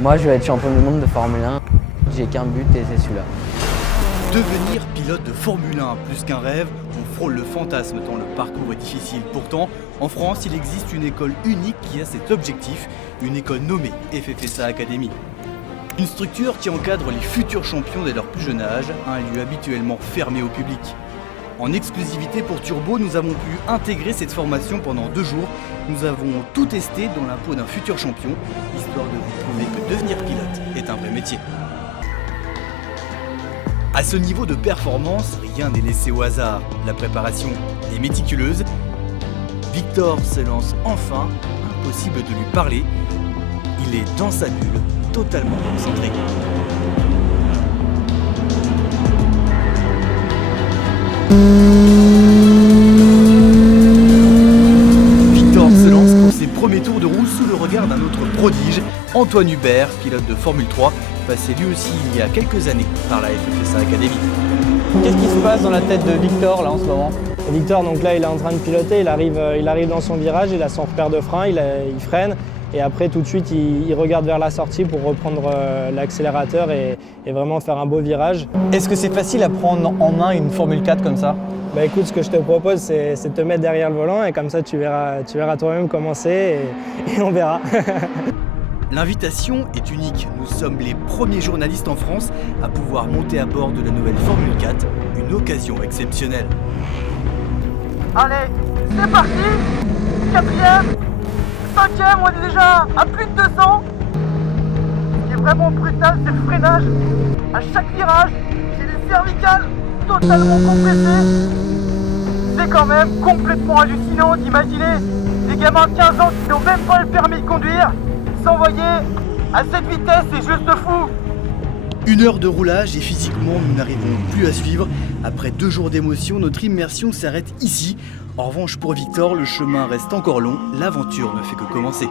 Moi, je vais être champion du monde de Formule 1. J'ai qu'un but et c'est celui-là. Devenir pilote de Formule 1, plus qu'un rêve, on frôle le fantasme tant le parcours est difficile. Pourtant, en France, il existe une école unique qui a cet objectif, une école nommée FFSA Academy. Une structure qui encadre les futurs champions dès leur plus jeune âge, un lieu habituellement fermé au public. En exclusivité pour Turbo, nous avons pu intégrer cette formation pendant 2 jours. Nous avons tout testé dans la peau d'un futur champion, histoire de vous prouver que devenir pilote est un vrai métier. À ce niveau de performance, rien n'est laissé au hasard. La préparation est méticuleuse. Victor se lance enfin, impossible de lui parler. Il est dans sa bulle, totalement concentré. Victor se lance pour ses premiers tours de roue sous le regard d'un autre prodige, Antoine Hubert, pilote de Formule 3, passé lui aussi il y a quelques années par la FFSA Academy. Qu'est-ce qui se passe dans la tête de Victor là en ce moment? Victor, donc là, il est en train de piloter, il arrive dans son virage, il a son repère de frein, il freine et après tout de suite il regarde vers la sortie pour reprendre l'accélérateur et vraiment faire un beau virage. Est-ce que c'est facile à prendre en main une Formule 4 comme ça? Bah écoute, ce que je te propose c'est de te mettre derrière le volant et comme ça tu verras toi-même comment c'est et on verra. L'invitation est unique. Nous sommes les premiers journalistes en France à pouvoir monter à bord de la nouvelle Formule 4, une occasion exceptionnelle. Allez, c'est parti. 4e, 5e, on est déjà à plus de 200. Ce qui est vraiment brutal, c'est le freinage. À chaque virage, j'ai les cervicales totalement compressées. C'est quand même complètement hallucinant d'imaginer des gamins de 15 ans qui n'ont même pas le permis de conduire s'envoyer à cette vitesse, c'est juste fou. 1 heure de roulage et physiquement nous n'arrivons plus à suivre. Après 2 jours d'émotion, notre immersion s'arrête ici. En revanche pour Victor, le chemin reste encore long, l'aventure ne fait que commencer.